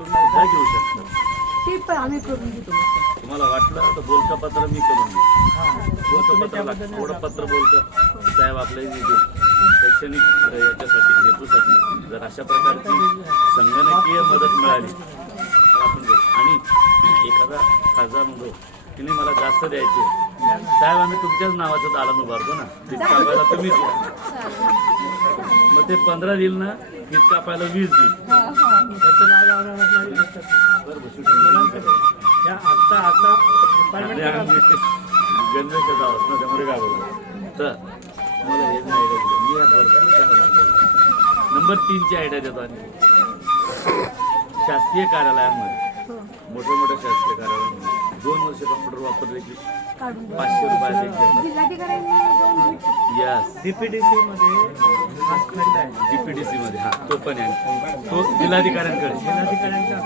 तुम्ही सुद्धा घेऊ शकता. ते पण आम्ही करून घेतो मस्त. तुम्हाला वाटलं तर बोलका पत्र मी करून घेऊ. बोलका पत्र थोडं पत्र बोलतं साहेब आपल्या इथे शैक्षणिक याच्यासाठी हेतूसाठी जर अशा प्रकारची संगणकीय मदत मिळाली तर आपण करू. आणि एखादा खासदार म्हणतो तिने मला जास्त द्यायचे साहेब आम्ही तुमच्याच नावाचं दालन उभारतो ना तीच कापायला तुम्हीच द्या. मग ते 15 देईल ना तीच कापायला 20 देईल. त्याचं नाव लावणं म्हटलं आणि आम्ही गणवेशात आहोत ना त्यामुळे काय बोलतो तर मला हे नाही आयडिया दिलं मी या भरपूर शाळा नंबर 3ची आयडिया देतो. आणि शासकीय कार्यालयांमध्ये मोठ्या मोठ्या शासकीय कार्यालयांमध्ये 2 वर्ष कॉम्प्युटर वापरले की 500 रुपयाचे एक देतात. जिल्हाधिकाऱ्यांनी जाऊन भेटतो. यस डीपीडीसी मध्ये हाच खंड आहे. डीपीडीसी मध्ये हा तो पण आहे तो जिल्हाधिकाऱ्यांकडे जिल्हाधिकाऱ्यांच्या